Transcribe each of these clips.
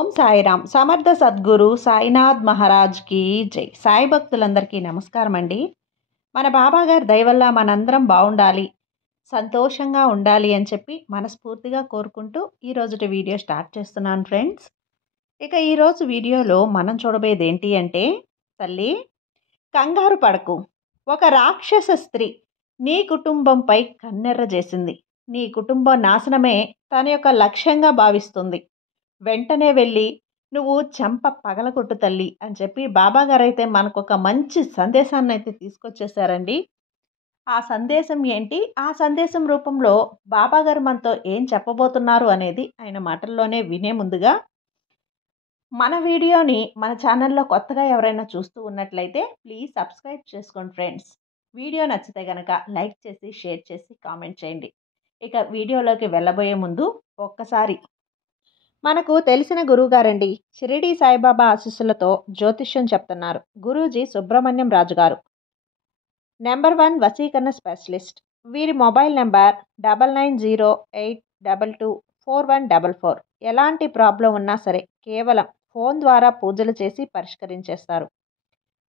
ఓం సాయిరామ్. సమర్థ సద్గురు సాయినాథ్ మహారాజ్కి జై. సాయి భక్తులందరికీ నమస్కారం అండి. మన బాబా గారి దయ వల్ల మనందరం బాగుండాలి, సంతోషంగా ఉండాలి అని చెప్పి మనస్ఫూర్తిగా కోరుకుంటూ ఈరోజుటి వీడియో స్టార్ట్ చేస్తున్నాను ఫ్రెండ్స్. ఇక ఈరోజు వీడియోలో మనం చూడబోయేది ఏంటి అంటే, తల్లి కంగారు పడకు, ఒక రాక్షస స్త్రీ నీ కుటుంబంపై కన్నెర్ర చేసింది. నీ కుటుంబం నాశనమే తన యొక్క లక్ష్యంగా భావిస్తుంది. వెంటనే వెళ్ళి నువ్వు చెంప పగలగొట్టు తల్లి అని చెప్పి బాబాగారు అయితే మనకు ఒక మంచి సందేశాన్ని అయితే తీసుకొచ్చేసారండి. ఆ సందేశం ఏంటి, ఆ సందేశం రూపంలో బాబాగారు మనతో ఏం చెప్పబోతున్నారు అనేది ఆయన మాటల్లోనే వినే ముందుగా మన వీడియోని మన ఛానల్లో కొత్తగా ఎవరైనా చూస్తూ ఉన్నట్లయితే ప్లీజ్ సబ్స్క్రైబ్ చేసుకోండి ఫ్రెండ్స్. వీడియో నచ్చితే కనుక లైక్ చేసి షేర్ చేసి కామెంట్ చేయండి. ఇక వీడియోలోకి వెళ్ళబోయే ముందు ఒక్కసారి మనకు తెలిసిన గురువుగారండి, షిరిడి సాయిబాబా ఆశీస్సులతో జ్యోతిష్యం చెప్తున్నారు గురూజీ సుబ్రహ్మణ్యం రాజు గారు, నెంబర్ 1 వశీకరణ స్పెషలిస్ట్. వీరి మొబైల్ నెంబర్ 9908224144. ఎలాంటి ప్రాబ్లం ఉన్నా సరే కేవలం ఫోన్ ద్వారా పూజలు చేసి పరిష్కరించేస్తారు.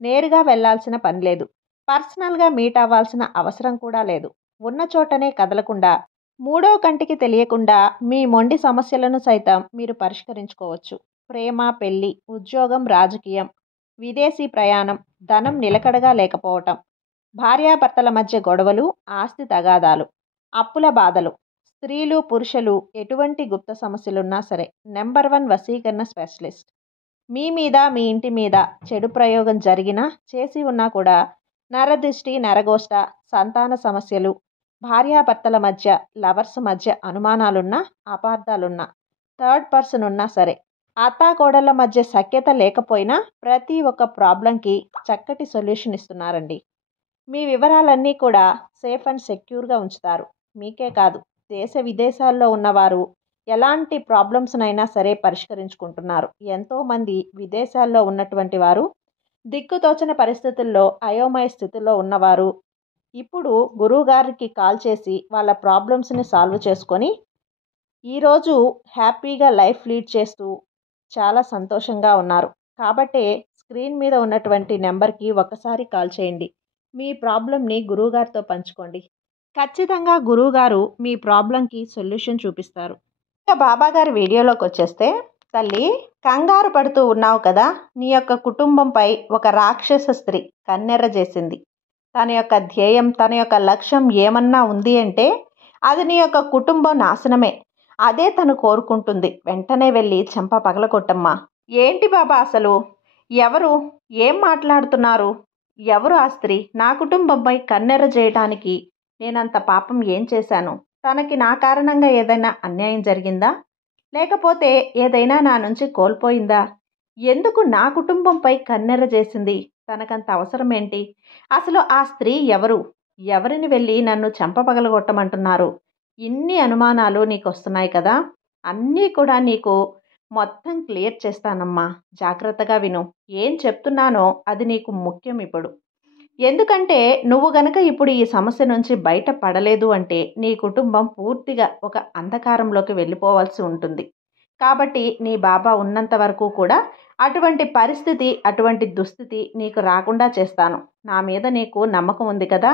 నేరుగా వెళ్లాల్సిన పని లేదు, పర్సనల్గా మీట్ అవ్వాల్సిన అవసరం కూడా లేదు. ఉన్న చోటనే కదలకుండా, మూడో కంటికి తెలియకుండా మీ మొండి సమస్యలను సైతం మీరు పరిష్కరించుకోవచ్చు. ప్రేమ, పెళ్లి, ఉద్యోగం, రాజకీయం, విదేశీ ప్రయాణం, ధనం నిలకడగా లేకపోవటం, భార్యాభర్తల మధ్య గొడవలు, ఆస్తి తగాదాలు, అప్పుల బాధలు, స్త్రీలు పురుషులు ఎటువంటి గుప్త సమస్యలున్నా సరే నెంబర్ 1 వశీకరణ స్పెషలిస్ట్. మీ మీద, మీ ఇంటి మీద చెడు ప్రయోగం జరిగినా చేసి ఉన్నా కూడా నరదృష్టి, నరగోష్ట, సంతాన సమస్యలు, భార్యాభర్తల మధ్య, లవర్స్ మధ్య అనుమానాలున్నా, అపార్థాలున్నా, థర్డ్ పర్సన్ ఉన్నా సరే, అత్తాకోడళ్ళ మధ్య సఖ్యత లేకపోయినా ప్రతి ఒక్క ప్రాబ్లంకి చక్కటి సొల్యూషన్ ఇస్తున్నారండి. మీ వివరాలన్నీ కూడా సేఫ్ అండ్ సెక్యూర్గా ఉంచుతారు. మీకే కాదు, దేశ విదేశాల్లో ఉన్నవారు ఎలాంటి ప్రాబ్లమ్స్నైనా సరే పరిష్కరించుకుంటున్నారు. ఎంతోమంది విదేశాల్లో ఉన్నటువంటి వారు, దిక్కుతోచని పరిస్థితుల్లో అయోమయ స్థితిలో ఉన్నవారు ఇప్పుడు గురువుగారికి కాల్ చేసి వాళ్ళ ప్రాబ్లమ్స్ని సాల్వ్ చేసుకొని ఈరోజు హ్యాపీగా లైఫ్ లీడ్ చేస్తూ చాలా సంతోషంగా ఉన్నారు. కాబట్టే స్క్రీన్ మీద ఉన్నటువంటి నెంబర్కి ఒక్కసారి కాల్ చేయండి. మీ ప్రాబ్లంని గురువుగారితో పంచుకోండి. ఖచ్చితంగా గురువుగారు మీ ప్రాబ్లంకి సొల్యూషన్ చూపిస్తారు. ఇక బాబాగారి వీడియోలోకి వచ్చేస్తే, తల్లి కంగారు పడుతూ ఉన్నావు కదా, నీ యొక్క కుటుంబంపై ఒక రాక్షస స్త్రీ కన్నెర్ర చేసింది. తన యొక్క ధ్యేయం, తన యొక్క లక్ష్యం ఏమన్నా ఉంది అంటే అది నీ యొక్క కుటుంబం నాశనమే. అదే తను కోరుకుంటుంది. వెంటనే వెళ్ళి చెంప పగలగొట్టమ్మా. ఏంటి బాబా అసలు, ఎవరు, ఏం మాట్లాడుతున్నారు, ఎవరు ఆ స్త్రీ? నా కుటుంబంపై కన్నెర్ర చేయడానికి నేనంత పాపం ఏం చేశాను? తనకి నా కారణంగా ఏదైనా అన్యాయం జరిగిందా, లేకపోతే ఏదైనా నా నుంచి కోల్పోయిందా? ఎందుకు నా కుటుంబంపై కన్నెర్ర చేసింది? తనకంత అవసరం ఏంటి? అసలు ఆ స్త్రీ ఎవరు? ఎవరిని వెళ్ళి నన్ను చెంప పగలగొట్టమంటున్నారు? ఇన్ని అనుమానాలు నీకు వస్తున్నాయి కదా, అన్నీ కూడా నీకు మొత్తం క్లియర్ చేస్తానమ్మా. జాగ్రత్తగా విను. ఏం చెప్తున్నానో అది నీకు ముఖ్యం ఇప్పుడు. ఎందుకంటే నువ్వు గనక ఇప్పుడు ఈ సమస్య నుంచి బయట పడలేదు అంటే నీ కుటుంబం పూర్తిగా ఒక అంధకారంలోకి వెళ్ళిపోవాల్సి ఉంటుంది. కాబట్టి నీ బాబా ఉన్నంత వరకు కూడా అటువంటి పరిస్థితి, అటువంటి దుస్థితి నీకు రాకుండా చేస్తాను. నా మీద నీకు నమ్మకం ఉంది కదా,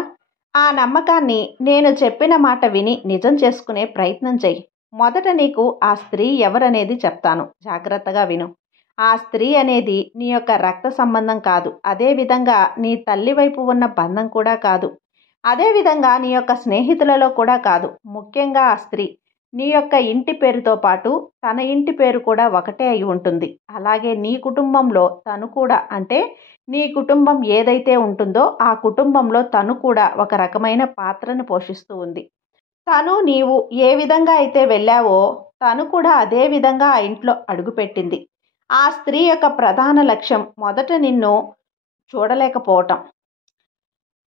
ఆ నమ్మకాన్ని నేను చెప్పిన మాట విని నిజం చేసుకునే ప్రయత్నం చెయ్యి. మొదట నీకు ఆ స్త్రీ ఎవరనేది చెప్తాను, జాగ్రత్తగా విను. ఆ స్త్రీ అనేది నీ యొక్క రక్త సంబంధం కాదు, అదేవిధంగా నీ తల్లి వైపు ఉన్న బంధం కూడా కాదు, అదేవిధంగా నీ యొక్క స్నేహితులలో కూడా కాదు. ముఖ్యంగా ఆ స్త్రీ నీ యొక్క ఇంటి పేరుతో పాటు తన ఇంటి పేరు కూడా ఒకటే అయి ఉంటుంది. అలాగే నీ కుటుంబంలో తను కూడా, అంటే నీ కుటుంబం ఏదైతే ఉంటుందో ఆ కుటుంబంలో తను కూడా ఒక రకమైన పాత్రను పోషిస్తూ ఉంది. తను, నీవు ఏ విధంగా అయితే వెళ్ళావో తను కూడా అదే విధంగా ఆ ఇంట్లో అడుగుపెట్టింది. ఆ స్త్రీ యొక్క ప్రధాన లక్ష్యం మొదట నిన్ను చూడలేకపోవటం.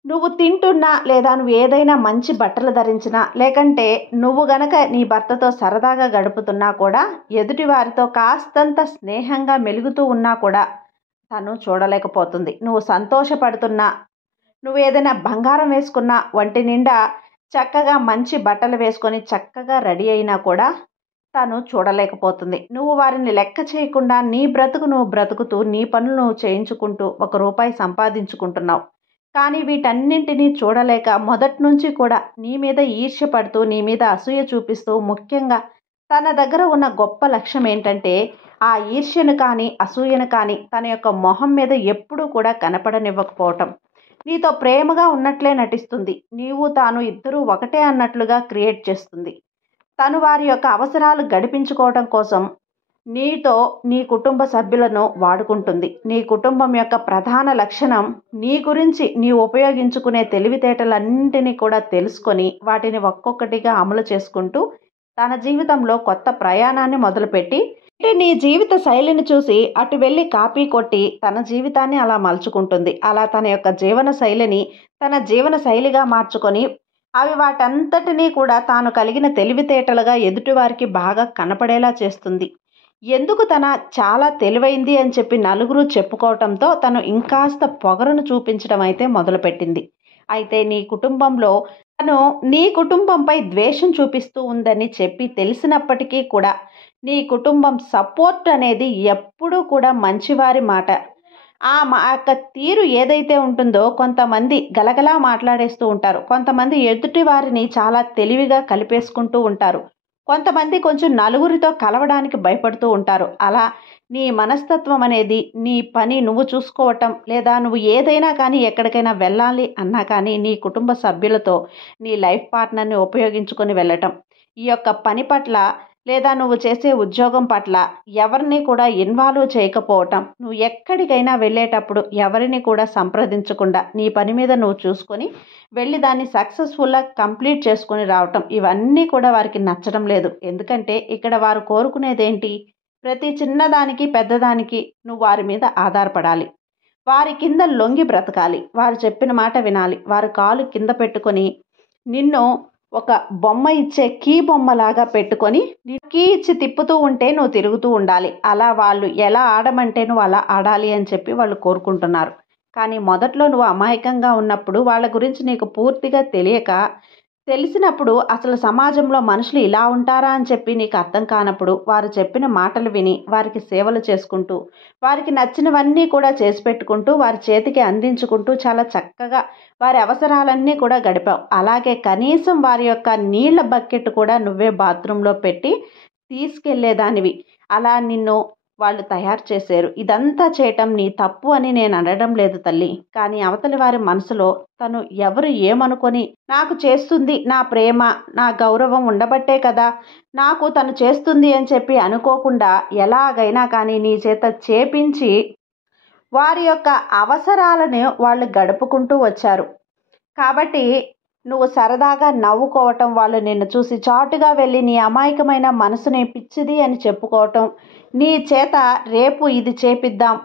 నువ్వు తింటున్నా, లేదా నువ్వు ఏదైనా మంచి బట్టలు ధరించినా, లేకంటే నువ్వు గనక నీ భర్తతో సరదాగా గడుపుతున్నా కూడా, ఎదుటి వారితో కాస్తంత స్నేహంగా మెలుగుతూ ఉన్నా కూడా తను చూడలేకపోతుంది. నువ్వు సంతోషపడుతున్నా, నువ్వు ఏదైనా బంగారం వేసుకున్నా, ఒంటి నిండా చక్కగా మంచి బట్టలు వేసుకొని చక్కగా రెడీ అయినా కూడా తను చూడలేకపోతుంది. నువ్వు వారిని లెక్క చేయకుండా నీ బ్రతుకు నువ్వు బ్రతుకుతూ, నీ పనులు నువ్వు చేయించుకుంటూ ఒక రూపాయి సంపాదించుకుంటున్నావు. కానీ వీటన్నింటినీ చూడలేక మొదటి నుంచి కూడా నీ మీద ఈర్ష్య పడుతూ, నీ మీద అసూయ చూపిస్తూ, ముఖ్యంగా తన దగ్గర ఉన్న గొప్ప లక్ష్యం ఏంటంటే, ఆ ఈర్ష్యను కానీ, అసూయను కానీ తన యొక్క మొహం మీద ఎప్పుడూ కూడా కనపడనివ్వకపోవటం. నీతో ప్రేమగా ఉన్నట్లే నటిస్తుంది. నీవు తాను ఇద్దరూ ఒకటే అన్నట్లుగా క్రియేట్ చేస్తుంది. తను వారి యొక్క అవసరాలు గడిపించుకోవటం కోసం నీతో నీ కుటుంబ సభ్యులను వాడుకుంటుంది. నీ కుటుంబం యొక్క ప్రధాన లక్షణం నీ గురించి నీ ఉపయోగించుకునే తెలివితేటలన్నింటినీ కూడా తెలుసుకొని వాటిని ఒక్కొక్కటిగా అమలు చేసుకుంటూ తన జీవితంలో కొత్త ప్రయాణాన్ని మొదలుపెట్టి నీ జీవిత శైలిని చూసి అటు వెళ్ళి కాపీ కొట్టి తన జీవితాన్ని అలా మలుచుకుంటుంది. అలా తన యొక్క జీవన శైలిని తన జీవన శైలిగా మార్చుకొని అవి వాటంతటినీ కూడా తాను కలిగిన తెలివితేటలుగా ఎదుటివారికి బాగా కనపడేలా చేస్తుంది. ఎందుకు తన చాలా తెలివైంది అని చెప్పి నలుగురు చెప్పుకోవటంతో తను ఇంకాస్త పొగరును చూపించడం అయితే మొదలుపెట్టింది. అయితే నీ కుటుంబంలో తను నీ కుటుంబంపై ద్వేషం చూపిస్తూ ఉందని చెప్పి తెలిసినప్పటికీ కూడా నీ కుటుంబం సపోర్ట్ అనేది ఎప్పుడూ కూడా మంచివారి మాట. ఆ యొక్క తీరు ఏదైతే ఉంటుందో కొంతమంది గలగలా మాట్లాడేస్తూ ఉంటారు. కొంతమంది ఎదుటి వారిని చాలా తెలివిగా కలిపేసుకుంటూ ఉంటారు. కొంతమంది కొంచెం నలుగురితో కలవడానికి భయపడుతూ ఉంటారు. అలా నీ మనస్తత్వం అనేది నీ పని నువ్వు చూసుకోవటం, లేదా నువ్వు ఏదైనా కానీ ఎక్కడికైనా వెళ్ళాలి అన్నా కానీ నీ కుటుంబ సభ్యులతో నీ లైఫ్ పార్ట్నర్ని ఉపయోగించుకొని వెళ్ళటం, ఈ యొక్క పని పట్ల లేదా నువ్వు చేసే ఉద్యోగం పట్ల ఎవరిని కూడా ఇన్వాల్వ్ చేయకపోవటం, నువ్వు ఎక్కడికైనా వెళ్ళేటప్పుడు ఎవరిని కూడా సంప్రదించకుండా నీ పని మీద నువ్వు చూసుకొని వెళ్ళి దాన్ని సక్సెస్ఫుల్గా కంప్లీట్ చేసుకొని రావటం, ఇవన్నీ కూడా వారికి నచ్చడం లేదు. ఎందుకంటే ఇక్కడ వారు కోరుకునేది ఏంటి? ప్రతి చిన్నదానికి పెద్దదానికి నువ్వు వారి మీద ఆధారపడాలి, వారి కింద లొంగి బ్రతకాలి, వారు చెప్పిన మాట వినాలి, వారి కాలు కింద పెట్టుకొని నిన్ను ఒక బొమ్మ ఇచ్చే కీ బొమ్మలాగా పెట్టుకొని కీ ఇచ్చి తిప్పుతూ ఉంటే నువ్వు తిరుగుతూ ఉండాలి. అలా వాళ్ళు ఎలా ఆడమంటే నువ్వు అలా ఆడాలి అని చెప్పి వాళ్ళు కోరుకుంటున్నారు. కానీ మొదట్లో నువ్వు అమాయకంగా ఉన్నప్పుడు వాళ్ళ గురించి నీకు పూర్తిగా తెలిసినప్పుడు అసలు సమాజంలో మనుషులు ఇలా ఉంటారా అని చెప్పి నీకు అర్థం కానప్పుడు వారు చెప్పిన మాటలు విని వారికి సేవలు చేసుకుంటూ వారికి నచ్చినవన్నీ కూడా చేసి పెట్టుకుంటూ వారి చేతికి అందించుకుంటూ చాలా చక్కగా వారి అవసరాలన్నీ కూడా గడిపావు. అలాగే కనీసం వారి యొక్క నీళ్ల బకెట్ కూడా నువ్వే బాత్రూంలో పెట్టి తీసుకెళ్లేదానివి. అలా నిన్ను వాళ్ళు తయారు చేశారు. ఇదంతా చేయటం నీ తప్పు అని నేను అనడం లేదు తల్లి. కానీ అవతలి వారి మనసులో తను ఎవరు ఏమనుకొని నాకు చేస్తుంది, నా ప్రేమ నా గౌరవం ఉండబట్టే కదా నాకు తను చేస్తుంది అని చెప్పి అనుకోకుండా ఎలాగైనా కానీ నీ చేత చేపించి వారి యొక్క అవసరాలను వాళ్ళు గడుపుకుంటూ వచ్చారు. కాబట్టి నువ్వు సరదాగా నవ్వుకోవటం, వాళ్ళు నిన్ను చూసి చాటుగా వెళ్ళి నీ అమాయకమైన మనసుని పిచ్చిది అని చెప్పుకోవటం, నీ చేత రేపు ఇది చేపిద్దాం,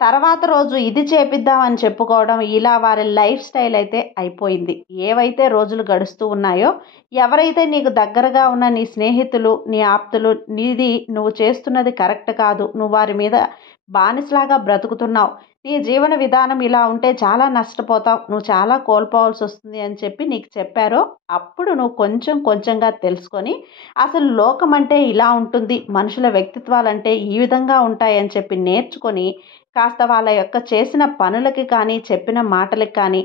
తర్వాత రోజు ఇది చేపిద్దాం అని చెప్పుకోవడం, ఇలా వారి లైఫ్ స్టైల్ అయితే అయిపోయింది. ఏవైతే రోజులు గడుస్తూ ఉన్నాయో, ఎవరైతే నీకు దగ్గరగా ఉన్న నీ స్నేహితులు, నీ ఆప్తులు నీది నువ్వు చేస్తున్నది కరెక్ట్ కాదు, నువ్వు వారి మీద బానిసలాగా బ్రతుకుతున్నావు, నీ జీవన విధానం ఇలా ఉంటే చాలా నష్టపోతావు, నువ్వు చాలా కోల్పోవాల్సి వస్తుంది అని చెప్పి నీకు చెప్పారో, అప్పుడు నువ్వు కొంచెం కొంచెంగా తెలుసుకొని అసలు లోకం అంటే ఇలా ఉంటుంది, మనుషుల వ్యక్తిత్వాలంటే ఈ విధంగా ఉంటాయని చెప్పి నేర్చుకొని కాస్త వాళ్ళ యొక్క చేసిన పనులకి కానీ చెప్పిన మాటలకి కానీ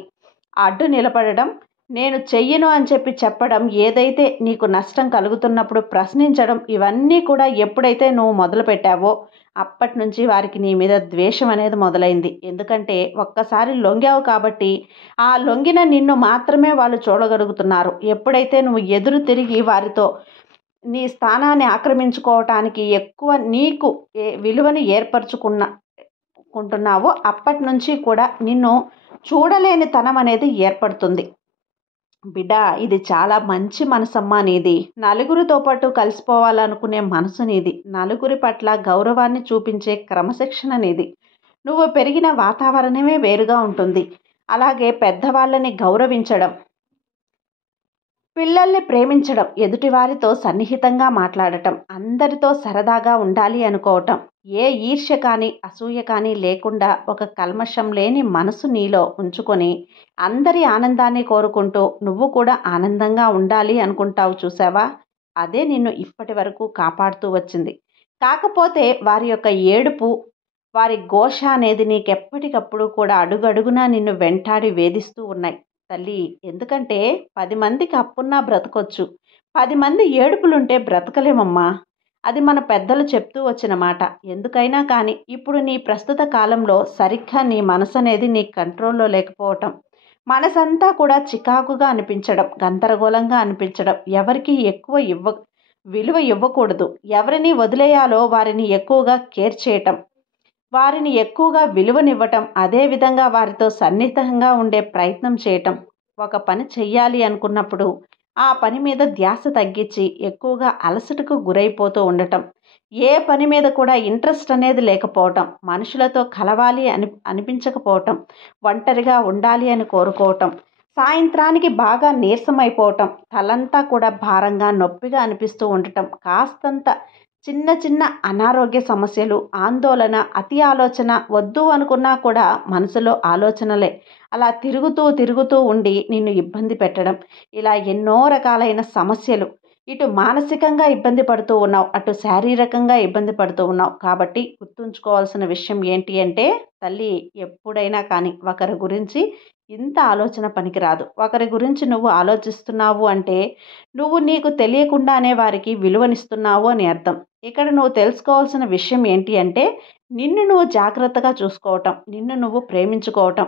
అడ్డు నిలబడడం, నేను చెయ్యను అని చెప్పి చెప్పడం, ఏదైతే నీకు నష్టం కలుగుతున్నప్పుడు ప్రశ్నించడం, ఇవన్నీ కూడా ఎప్పుడైతే నువ్వు మొదలుపెట్టావో అప్పటి నుంచి వారికి నీ మీద ద్వేషం అనేది మొదలైంది. ఎందుకంటే ఒక్కసారి లొంగావు కాబట్టి ఆ లొంగిన నిన్ను మాత్రమే వాళ్ళు చూడగలుగుతున్నారు. ఎప్పుడైతే నువ్వు ఎదురు తిరిగి వారితో నీ స్థానాన్ని ఆక్రమించుకోవటానికి ఎక్కువ నీకు విలువను ఏర్పరచుకుంటున్నావో అప్పటి నుంచి కూడా నిన్ను చూడలేని తనం అనేది ఏర్పడుతుంది. బిడ్డ, ఇది చాలా మంచి మనసమ్మా నీది. నలుగురితో పాటు కలిసిపోవాలనుకునే మనసు నీది. నలుగురి పట్ల గౌరవాన్ని చూపించే క్రమశిక్షణ నీది. నువ్వు పెరిగిన వాతావరణమే వేరుగా ఉంటుంది. అలాగే పెద్దవాళ్ళని గౌరవించడం, పిల్లల్ని ప్రేమించడం, ఎదుటివారితో సన్నిహితంగా మాట్లాడటం, అందరితో సరదాగా ఉండాలి అనుకోవటం, ఏ ఈర్ష్య కానీ అసూయ కానీ లేకుండా ఒక కల్మషం లేని మనసు నీలో ఉంచుకొని అందరి ఆనందాన్ని కోరుకుంటూ నువ్వు కూడా ఆనందంగా ఉండాలి అనుకుంటావు. చూసావా, అదే నిన్ను ఇప్పటి వరకు కాపాడుతూ వచ్చింది. కాకపోతే వారి యొక్క ఏడుపు, వారి ఘోష అనేది నీకెప్పటికప్పుడు కూడా అడుగడుగునా నిన్ను వెంటాడి వేధిస్తూ ఉన్నాయి తల్లి. ఎందుకంటే 10 మందికి అప్పున్నా బ్రతకొచ్చు, 10 మంది ఏడుపులుంటే బ్రతకలేమమ్మా. అది మన పెద్దలు చెప్తూ వచ్చిన మాట. ఎందుకైనా కానీ ఇప్పుడు నీ ప్రస్తుత కాలంలో సరిగ్గా నీ మనసు అనేది నీ కంట్రోల్లో లేకపోవటం, మనసంతా కూడా చికాకుగా అనిపించడం, గందరగోళంగా అనిపించడం, ఎవరికి ఎక్కువ విలువ ఇవ్వకూడదు, ఎవరిని వదిలేయాలో వారిని ఎక్కువగా కేర్ చేయటం, వారిని ఎక్కువగా విలువనివ్వటం, అదేవిధంగా వారితో సన్నిహితంగా ఉండే ప్రయత్నం చేయటం. ఒక పని చెయ్యాలి అనుకున్నప్పుడు ఆ పని మీద ధ్యాస తగ్గించి ఎక్కువగా అలసటకు గురైపోతూ ఉండటం, ఏ పని మీద కూడా ఇంట్రెస్ట్ అనేది లేకపోవటం, మనుషులతో కలవాలి అనిపించకపోవటం, ఒంటరిగా ఉండాలి అని కోరుకోవటం, సాయంత్రానికి బాగా నీరసమైపోవటం, తలంతా కూడా భారంగా నొప్పిగా అనిపిస్తూ ఉండటం, కాస్తంత చిన్న చిన్న అనారోగ్య సమస్యలు, ఆందోళన, అతి ఆలోచన, వద్దు అనుకున్నా కూడా మనసులో ఆలోచనలే అలా తిరుగుతూ తిరుగుతూ ఉండి నిన్ను ఇబ్బంది పెట్టడం, ఇలా ఎన్నో రకాలైన సమస్యలు. ఇటు మానసికంగా ఇబ్బంది పడుతూ ఉన్నావు, అటు శారీరకంగా ఇబ్బంది పడుతూ ఉన్నావు. కాబట్టి గుర్తుంచుకోవాల్సిన విషయం ఏంటి అంటే తల్లి, ఎప్పుడైనా కానీ ఒకరి గురించి ఇంత ఆలోచన పనికిరాదు. ఒకరి గురించి నువ్వు ఆలోచిస్తున్నావు అంటే నువ్వు నీకు తెలియకుండానే వారికి విలువనిస్తున్నావు అని అర్థం. ఇక్కడ నువ్వు తెలుసుకోవాల్సిన విషయం ఏంటి అంటే నిన్ను నువ్వు జాగ్రత్తగా చూసుకోవటం, నిన్ను నువ్వు ప్రేమించుకోవటం,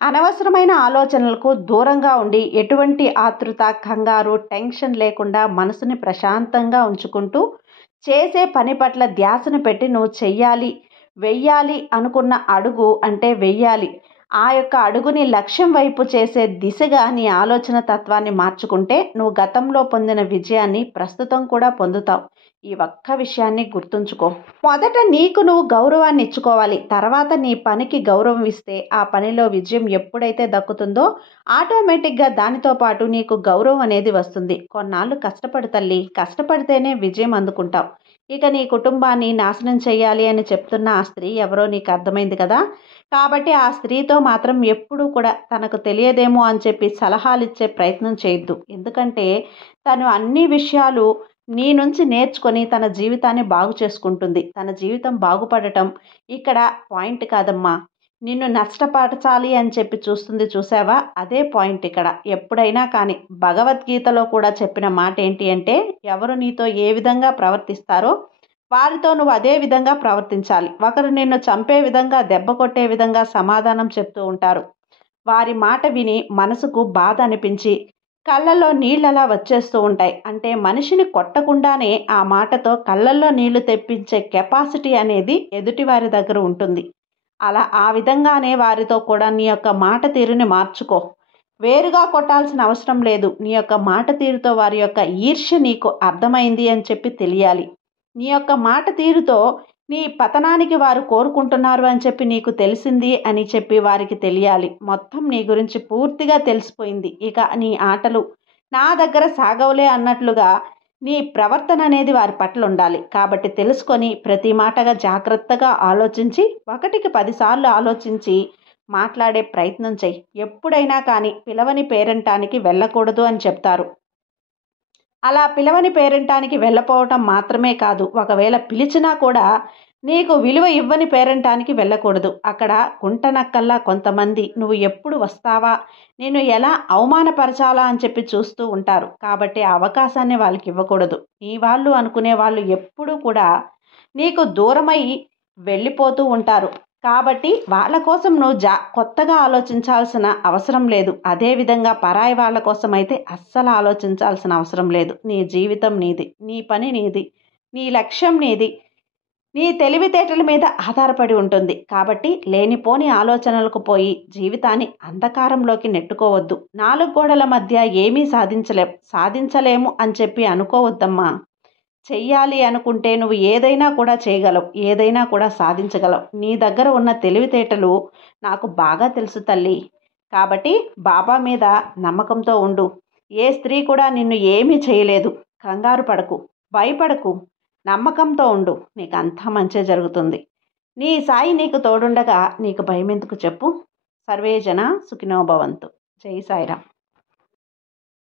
అనవసరమైన ఆలోచనలకు దూరంగా ఉండి ఎటువంటి ఆతృత, కంగారు, టెన్షన్ లేకుండా మనసుని ప్రశాంతంగా ఉంచుకుంటూ చేసే పని పట్ల ధ్యాసను పెట్టి నువ్వు చెయ్యాలి, వెయ్యాలి అనుకున్న అడుగు అంటే వెయ్యాలి. ఆ యొక్క అడుగుని లక్ష్యం వైపు చేసే దిశగా నీ ఆలోచన తత్వాన్ని మార్చుకుంటే నువ్వు గతంలో పొందిన విజయాన్ని ప్రస్తుతం కూడా పొందుతావు. ఈ ఒక్క విషయాన్ని గుర్తుంచుకో. మొదట నీకు నువ్వు గౌరవాన్ని ఇచ్చుకోవాలి. తర్వాత నీ పనికి గౌరవం ఇస్తే ఆ పనిలో విజయం ఎప్పుడైతే దక్కుతుందో ఆటోమేటిక్గా దానితో పాటు నీకు గౌరవం అనేది వస్తుంది. కొన్నాళ్ళు కష్టపడు తల్లి, కష్టపడితేనే విజయం అందుకుంటావు. ఇక నీ కుటుంబాన్ని నాశనం చేయాలి అని చెప్తున్న ఆ స్త్రీ ఎవరో నీకు అర్థమైంది కదా. కాబట్టి ఆ స్త్రీతో మాత్రం ఎప్పుడూ కూడా తనకు తెలియదేమో అని చెప్పి సలహాలు ఇచ్చే ప్రయత్నం చేయొద్దు. ఎందుకంటే తను అన్ని విషయాలు నీ నుంచి నేర్చుకొని తన జీవితాన్ని బాగు చేసుకుంటుంది. తన జీవితం బాగుపడటం ఇక్కడ పాయింట్ కాదమ్మా. నిన్ను నష్టపరచాలి అని చెప్పి చూస్తుంది చూసావా, అదే పాయింట్ ఇక్కడ. ఎప్పుడైనా కానీ భగవద్గీతలో కూడా చెప్పిన మాట ఏంటి అంటే ఎవరు నీతో ఏ విధంగా ప్రవర్తిస్తారో వారితో నువ్వు అదే విధంగా ప్రవర్తించాలి. ఒకరు నిన్ను చంపే విధంగా, దెబ్బ కొట్టే విధంగా సమాధానం చెప్తూ ఉంటారు. వారి మాట విని మనసుకు బాధ అనిపించి కళ్ళల్లో నీళ్ళలా వచ్చేస్తూ ఉంటాయి. అంటే మనిషిని కొట్టకుండానే ఆ మాటతో కళ్ళల్లో నీళ్లు తెప్పించే కెపాసిటీ అనేది ఎదుటి వారి దగ్గర ఉంటుంది. అలా ఆ విధంగానే వారితో కూడా నీ యొక్క మాట తీరుని మార్చుకో. వేరుగా కొట్టాల్సిన అవసరం లేదు. నీ యొక్క మాట తీరుతో వారి యొక్క ఈర్ష్య నీకు అర్థమైంది అని చెప్పి తెలియాలి. నీ యొక్క మాట తీరుతో నీ పతనానికి వారు కోరుకుంటున్నారు అని చెప్పి నీకు తెలిసింది అని చెప్పి వారికి తెలియాలి. మొత్తం నీ గురించి పూర్తిగా తెలిసిపోయింది. ఇక నీ ఆటలు నా దగ్గర సాగవులే అన్నట్లుగా నీ ప్రవర్తన అనేది వారి పట్ల ఉండాలి. కాబట్టి తెలుసుకొని ప్రతి మాటగా జాగ్రత్తగా ఆలోచించి 1కి 10 సార్లు ఆలోచించి మాట్లాడే ప్రయత్నం చెయ్యి. ఎప్పుడైనా కానీ పిలవని పేరంటానికి వెళ్ళకూడదు అని చెప్తారు. అలా పిలవని పేరంటానికి వెళ్ళపోవటం మాత్రమే కాదు, ఒకవేళ పిలిచినా కూడా నీకు విలువ ఇవ్వని పేరంటానికి వెళ్ళకూడదు. అక్కడ కుంటనక్కల్లా కొంతమంది నువ్వు ఎప్పుడు వస్తావా, నేను ఎలా అవమానపరచాలా అని చెప్పి చూస్తూ ఉంటారు. కాబట్టి ఆ అవకాశాన్ని వాళ్ళకి ఇవ్వకూడదు. నీ వాళ్ళు అనుకునే వాళ్ళు ఎప్పుడూ కూడా నీకు దూరమై వెళ్ళిపోతూ ఉంటారు. కాబట్టి వాళ్ళ కోసం నువ్వు కొత్తగా ఆలోచించాల్సిన అవసరం లేదు. అదేవిధంగా పరాయి వాళ్ళ కోసం అయితే అస్సలు ఆలోచించాల్సిన అవసరం లేదు. నీ జీవితం నీది, నీ పని నీది, నీ లక్ష్యం నీది, నీ తెలివితేటల మీద ఆధారపడి ఉంటుంది. కాబట్టి లేనిపోని ఆలోచనలకు పోయి జీవితాన్ని అంధకారంలోకి నెట్టుకోవద్దు. 4 గోడల మధ్య ఏమీ సాధించలేము అని చెప్పి అనుకోవద్దమ్మా. చెయ్యాలి అనుకుంటే నువ్వు ఏదైనా కూడా చేయగలవు, ఏదైనా కూడా సాధించగలవు. నీ దగ్గర ఉన్న తెలివితేటలు నాకు బాగా తెలుసు తల్లి. కాబట్టి బాబా మీద నమ్మకంతో ఉండు. ఏ స్త్రీ కూడా నిన్ను ఏమీ చేయలేదు. కంగారు పడకు, భయపడకు, నమ్మకంతో ఉండు. నీకు అంతా మంచే జరుగుతుంది. నీ సాయి నీకు తోడుండగా నీకు భయం ఎందుకు చెప్పు. సర్వే జన సుఖినో భవంతు. జై సాయిరామ్.